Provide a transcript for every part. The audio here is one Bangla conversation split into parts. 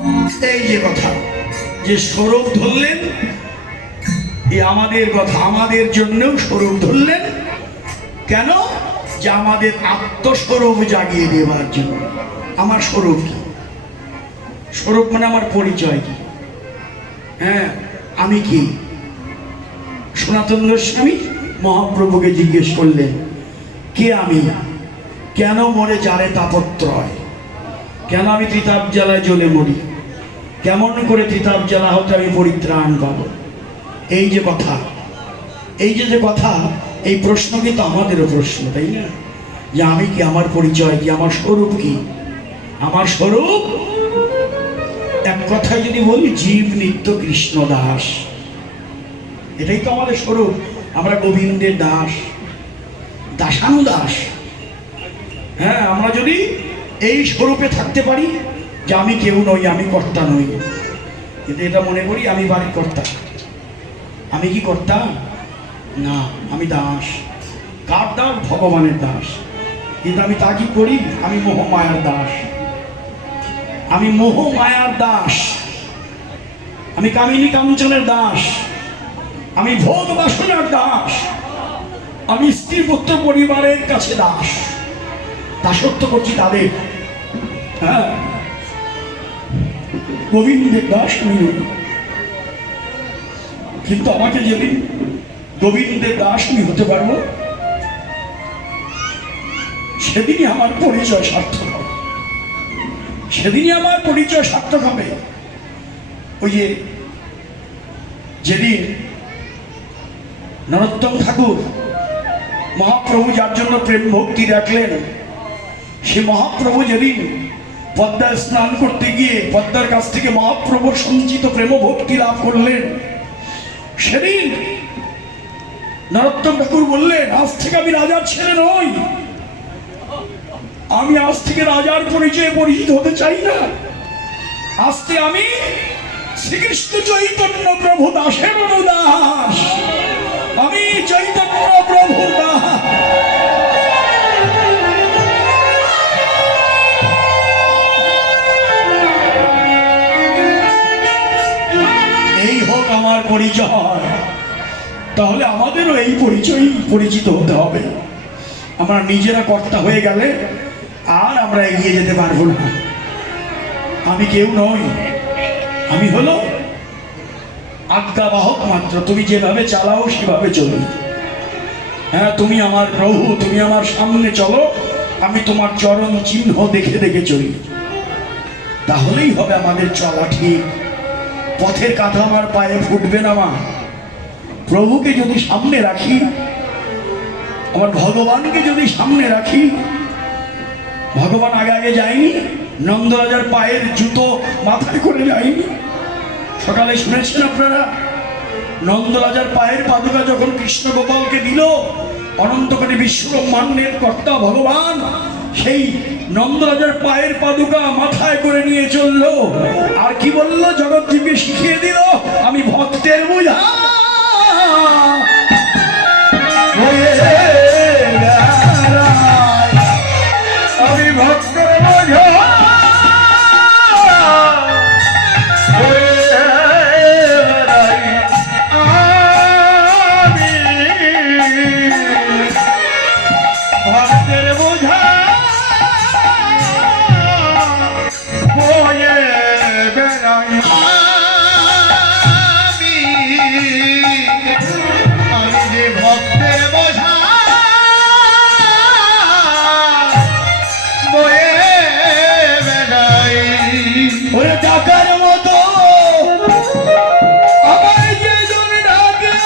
এই যে কথা যে স্বরূপ ধরলেন, এই আমাদের কথা, আমাদের জন্যও স্বরূপ ধরলেন কেন? যে আমাদের আত্মস্বরূপ জাগিয়ে দেবার জন্য। আমার স্বরূপ কি? স্বরূপ মানে আমার পরিচয় কি? হ্যাঁ, আমি কি? সনাতন গোস্বামী মহাপ্রভুকে জিজ্ঞেস করলেন, কে আমি? কেন মরে যারে তাপত্রয়? কেন আমি ত্রিতাপ জ্বালায় জ্বলে মরি? কেমন করে ত্রিতাপ জ্বালা হতে আমি পরিত্রাণ পাবো? এই যে কথা, এই যে কথা, এই প্রশ্ন কিন্তু আমাদেরও প্রশ্ন, তাই না? যে আমি কি, আমার পরিচয় কি, আমার স্বরূপ কি? আমার স্বরূপ এক কথায় যদি বলি, জীব নিত্য কৃষ্ণ দাস। এটাই তো আমাদের স্বরূপ। আমরা গোবিন্দের দাস, দাসানুদাস। হ্যাঁ, আমরা যদি এই স্বরূপে থাকতে পারি যে আমি কেউ নই, আমি কর্তা নই, কিন্তু এটা মনে করি আমি বাড়ির কর্তা। আমি কি কর্তা? না, আমি দাস। কার দাস? ভগবানের দাস। কিন্তু আমি তা কি করি? আমি মোহমায়ার দাস। আমি মোহমায়ার দাস। আমি কামিনী কাঞ্চনের দাস। আমি ভোগ বাসনার দাস। আমি স্ত্রী পুত্র পরিবারের কাছে দাস। দাসত্ব করছি তাদের। হ্যাঁ, গোবিন্দের দাস আমি নই। কিন্তু আমাকে যেদিন গোবিন্দের দাস আমি হতে পারবো, সেদিনই আমার পরিচয় সার্থক হবে। সেদিনই আমার পরিচয় সার্থক হবে। ওই যে যেদিন নরোত্তম ঠাকুর মহাপ্রভু যার জন্য প্রেম ভক্তি রাখলেন, সে মহাপ্রভু যেদিন পদ্মায় স্নান করতে গিয়ে পদ্মার কাছ থেকে মহাপ্রভুর সঞ্চিত প্রেম ভক্তি লাভ করলেন, সেদিন নরোত্তম ঠাকুর বললেন, আজ থেকে আমি রাজার ছেলে নই। আমি আজ থেকে রাজার পরিচয়ে পরিচিত হতে চাই না। আজ থেকে আমি শ্রীকৃষ্ণ চৈতন্য প্রভু দাসের দাস। আমি চৈতন্য প্রভু দাস। এই হোক আমার পরিচয়। তাহলে আমাদেরও এই পরিচয় পরিচিত হতে হবে। আমরা নিজেরা কর্তা হয়ে গেলে আর আমরা এগিয়ে যেতে পারবো না। আমি কেউ নই, আমি হলো আজ্ঞাবাহক মাত্র। তুমি যেভাবে চালাও সেভাবে চলি। হ্যাঁ, তুমি আমার প্রভু, তুমি আমার সামনে চলো, আমি তোমার চরণ চিহ্ন দেখে দেখে চলি। তাহলেই হবে আমাদের চলা ঠিক। পথের কাঁথা আমার পায়ে ফুটবে না। মা প্রভুকে যদি সামনে রাখি, আমার ভগবানকে যদি সামনে রাখি, ভগবান আগে আগে যায়নি, নন্দরাজার পায়ের জুতো মাথায় করে যায়নি। সকালে শুনেছেন আপনারা, নন্দরাজার পায়ের পাদুকা যখন কৃষ্ণ গোপালকে দিল, অনন্তকারী বিশ্বব্রহ্মাণ্ডের কর্তা ভগবান সেই নন্দরাজার পায়ের পাদুকা মাথায় করে নিয়ে চললো। আর কি বললো? জগৎজীবকে শিখিয়ে দিল, আমি ভক্তের বোঝা। আমি ভক্তের বোঝা। ভক্তের বোঝা বয়ে বেড়াই। আমি যে ভক্তের বোঝা বয়ে বেড়াই। ওরে ডাকার মতো আমায় যেজন ডাকে,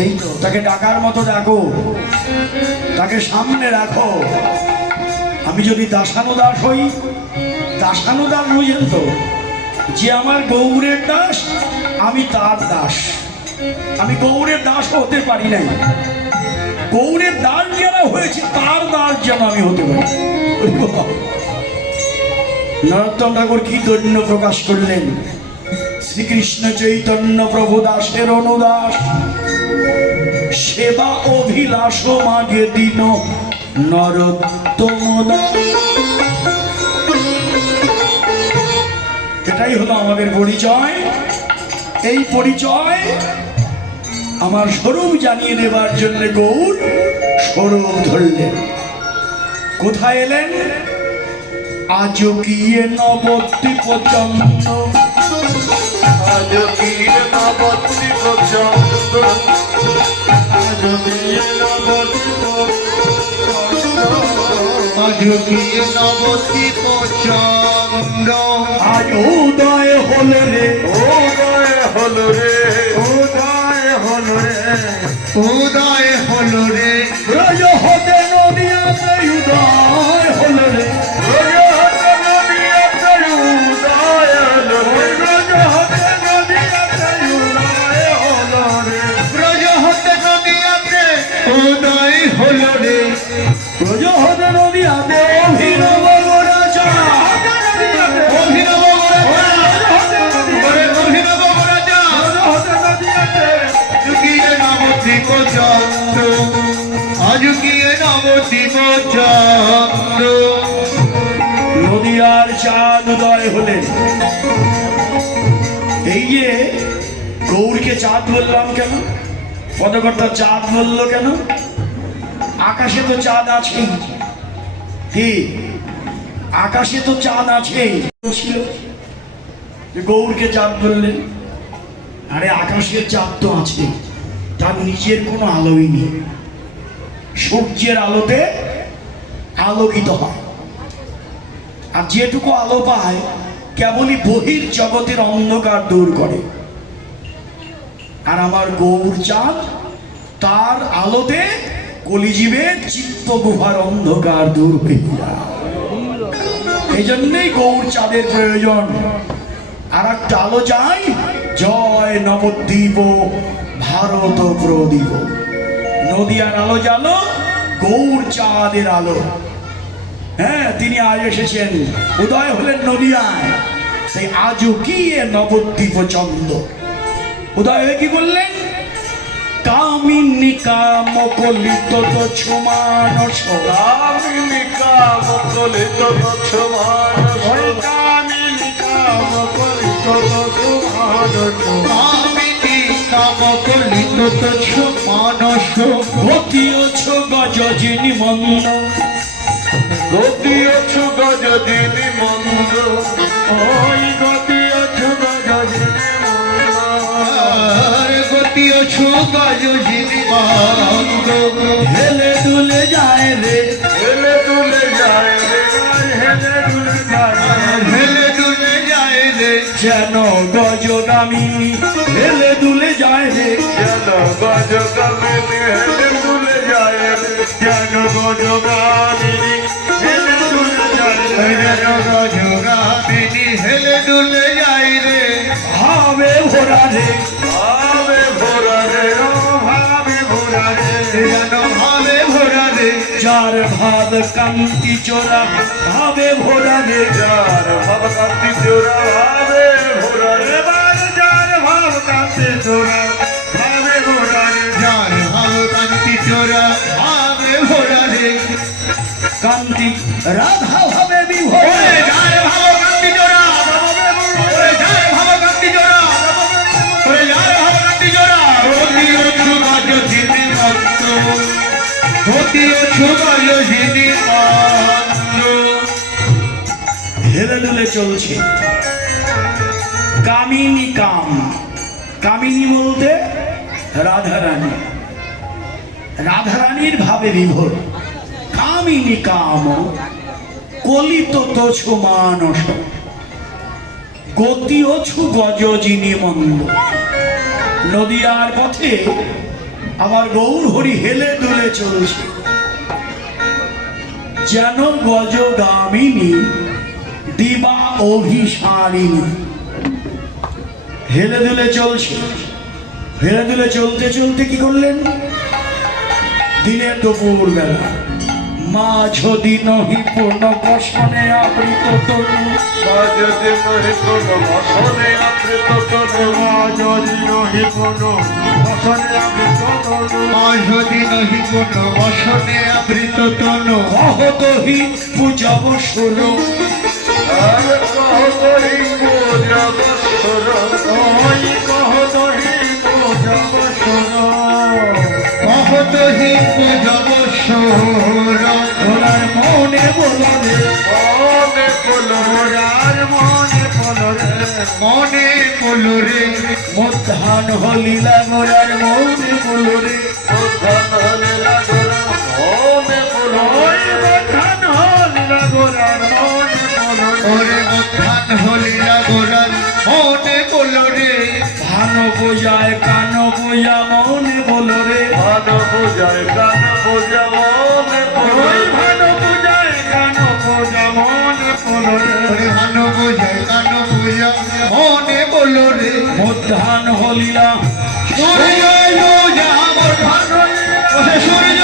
এই তো তাকে ডাকার মতো ডাকো, তাকে সামনে রাখো। আমি যদি দাসানুদাস হই, দাসানুদাস বুঝেন তো, যে আমার গৌরের দাস আমি তার দাস, আমি গৌরের দাস হতে পারি নাই। গৌরের দাস যারা হয়েছে তার দাস যেন আমি হতে পারি। নরোত্তম ঠাকুর কি দৈন্য প্রকাশ করলেন, শ্রীকৃষ্ণ চৈতন্য প্রভু দাসের অনুদাস, সেবা অভিলাষ মাগে দিন নরোত্তম দাস। এটাই হলো আমাদের পরিচয়। এই পরিচয় আমার স্বরূপ জানিয়ে দেবার জন্য গৌর স্বরূপ ধরলেন। কোথায় এলেন? আজকিয়ে নবদ্বীপ চন্দ্র, আজকিয়ে নবদ্বীপ চন্দ্র, আজকিয়ে নবদ্বীপ চন্দ্র, আজকিয়ে নবদ্বীপ চন্দ্র। আজ উদয় হলো রে, উদয় হলো রে, উদয় হলো রে, উদয় হলো রে, ব্রজ হতে নদিয়াতে উদয় হলো রে, ব্রজ হতে নদিয়াতে উদয় হলো রে, ব্রজ হতে নদিয়াতে উদয় হলো রে, ব্রজ হতে নদিয়াতে উদয় হলো রে, ব্রজ হতে নদিয়াতে অভিনব গোরাচা, অভিনব অভিনব রাজা, আজকিয়ে নবদ্বীপ চন্দ্র, আজকিয়ে নবদ্বীপ চন্দ্র। নদিয়ার চাঁদ উদয় হলে, এই যে গৌরকে চাঁদ বললাম কেন, পদকর্তা চাঁদ বললো কেন? আকাশে তো চাঁদ আছে, কি আকাশে তো চাঁদ আছে। ছিল যে গৌরকে চাঁদ বললেন, আরে আকাশের চাঁদ তো আছে, তার নিজের কোনো আলোই নেই, সূর্যের আলোতে আলোকিত হয়, আর যেটুকু আলো পায় কেবলই বহির জগতের অন্ধকার দূর করে। আর আমার গৌর চাঁদ তার আলোতে কলিজীবের চিত্ত গুহার অন্ধকার দূর হয়ে যায়। এই জন্যই গৌর চাঁদের প্রয়োজন। আর একটা আলো চাই, জয় নবদ্বীপ ভারত প্রদীপ। নদিয়ার আলো জানো, গৌর চাঁদের আলো। হ্যাঁ, তিনি আজ এসেছেন, উদয় হলেন নদিয়ায়। সেই আজও কি নবদ্বীপ চন্দ্র উদয় হয়ে কি বললেন? কামিনী কামকলিত ছুমানস, কামিনী কামকলিত ছুমানস, কামিনী কামকলিত ছুমানস, কামিনী কামকলিত ছুমানস। গতিয়ছ গজজিনী মন্দ, গতিয়ছ গজজিনী মন্দ, ওই গতিয়ছ গজজিনী মন্দ, গতিয়ছ গজজিনী মন্দ। হেলে দুলে যায় রে, হেলে দুলে যায় রে, হেলে দুলে যায় রে, হেলে দুলে যায় রে, যেন গজগামিনী হেলে দুলে যায় রে, যেন গজগামিনী হেলে দুলে যায় রে, যেন গজগামিনী হেলে দুলে যায় রে, যেন গজগামিনী হেলে দুলে যায় রে। ভাবে ভরা রে, ভাবে ভরা রে, ও ভাবে ভরা রে, যেন ভাবে ভরা রে, যার ভাব কান্তি চোরা ভাবে ভরা রে, যার ভাব কান্তি চোরা ভাবে ভরা রে, যার ভাব কান্তি চোরা ভাবে ভরা রে, যার ভাব কান্তি চোরা ভাবে ভরা রে। কান্তি রাধা ভাবে বিভোর, যার ভাব কান্তি চোরা ভাবে ভরা রে, যার ভাব কান্তি চোরা, যার ভাব কান্তি চোরা, অতিও ছুগাজ জিনি মন্ত্র, অতিও ছুগাজ জিনি মন্ত্র। হেলে দুলে চলছে। কামিনী কাম, কামিনী বলতে রাধারানী, রাধারানীর ভাবে বিভোর। কামিনী কাম কলিত তোছু মানস, গতি অছু গজজিনী মন্দ। নদিয়ার পথে আমার গৌর হরি হেলে দুলে চলছে যেন গজগামিনী দিবা অভিসারিণী। হেলে দুলে চলছে, হেলে দুলে চলতে চলতে কি করলেন, দিনের দুপুর বেলা মাঝ দিন হি পূর্ণ বসনে আবৃত তরু, মাঝ দিন হি পূর্ণ বসনে আবৃত তরু, মাঝ দিন হি পূর্ণ বসনে আবৃত তরু, মাঝ দিন হি পূর্ণ বসনে আবৃত তরু, কহত হি পূজব সুর, আর কহত হি পূজব সুর, ওই কহত হি পূজব সুর, কহত হি পূজব সুর। ওনার মনে বলো রে, মনে পলো আর মনে পলো রে, মনে পলো রে, মধ্যাহ্ন হলিলা গোরার মনে বলো রে, মধ্যাহ্ন হলিলা গোরার মনে পলো, ওই মধ্যাহ্ন হলিলা গোরার মনে পলো, ওরে মধ্যাহ্ন হলিলা গোরার মনে পলো রে, ভান বোঝায় কান বোঝা মনে বলো রে, ভান বোঝায় কান বোঝা মনে পলো, ভান বোঝায় কান বোঝা মনে পলো রে, ভান বোঝায় কান বোঝা মনে পলো রে, মধ্যাহ্ন হলিলা সূর্য আমার ভান হলিলা, সূর্য